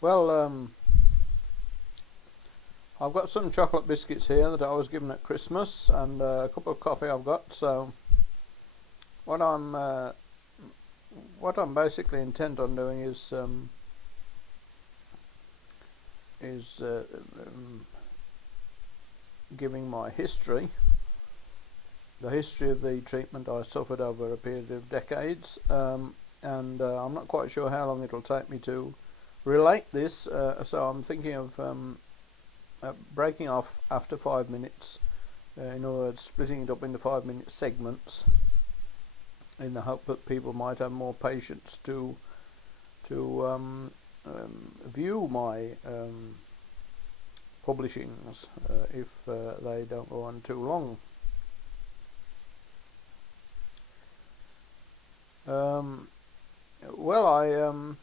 Well, I've got some chocolate biscuits here that I was given at Christmas, and a cup of coffee I've got. So what I'm basically intent on doing is giving my history, the history of the treatment I suffered over a period of decades, and I'm not quite sure how long it'll take me to relate this, so I'm thinking of breaking off after 5 minutes, in other words splitting it up into 5-minute segments, in the hope that people might have more patience to view my publishings if they don't go on too long. Well,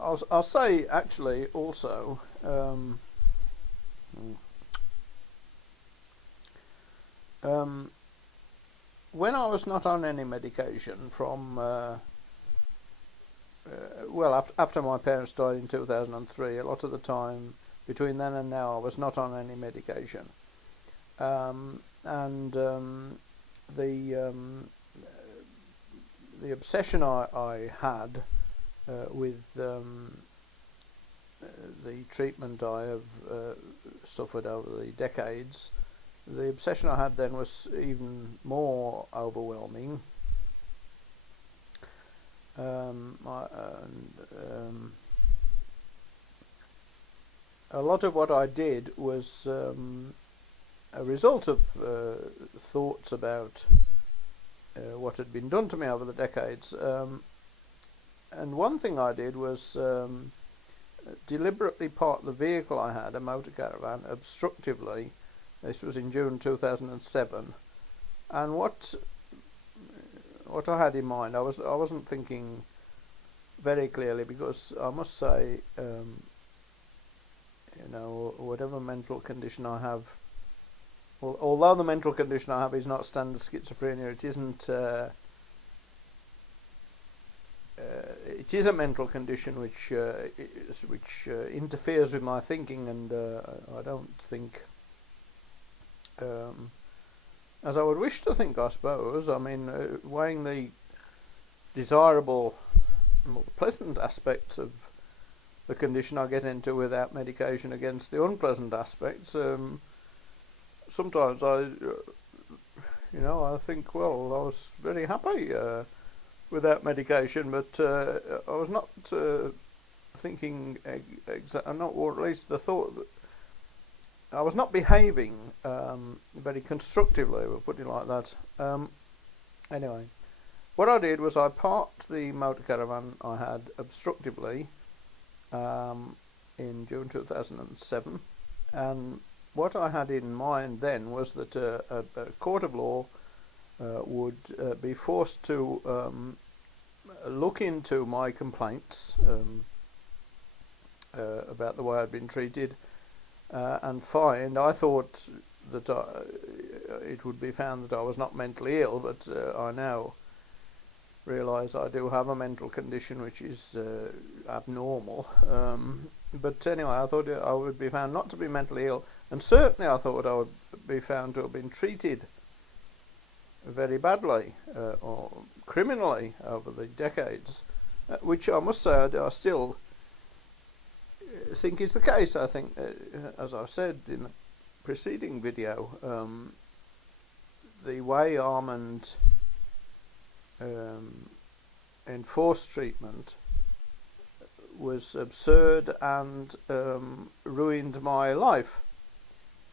I'll say actually also when I was not on any medication from after my parents died in 2003, a lot of the time between then and now I was not on any medication, and the obsession I had with the treatment I have suffered over the decades, the obsession I had then was even more overwhelming. A lot of what I did was a result of thoughts about what had been done to me over the decades. And one thing I did was deliberately park the vehicle I had, a motor caravan, obstructively. This was in June 2007, and what I had in mind, I wasn't thinking very clearly, because I must say, whatever mental condition I have, although the mental condition I have is not standard schizophrenia, it isn't. It is a mental condition which interferes with my thinking, and I don't think as I would wish to think, I suppose. I mean, weighing the desirable, pleasant aspects of the condition I get into without medication against the unpleasant aspects, sometimes I think, well, I was very happy without medication, but I was not thinking or at least the thought that I was not behaving very constructively, we'll put it like that. Anyway, what I did was I parked the motor caravan I had obstructively in June 2007, and what I had in mind then was that a court of law would be forced to look into my complaints about the way I'd been treated, and find, I thought that it would be found that I was not mentally ill, but I now realise I do have a mental condition which is abnormal. But anyway, I thought I would be found not to be mentally ill, and certainly I thought I would be found to have been treated very badly or criminally over the decades, which I must say I still think is the case. I think, as I've said in the preceding video, the way Armand enforced treatment was absurd and ruined my life.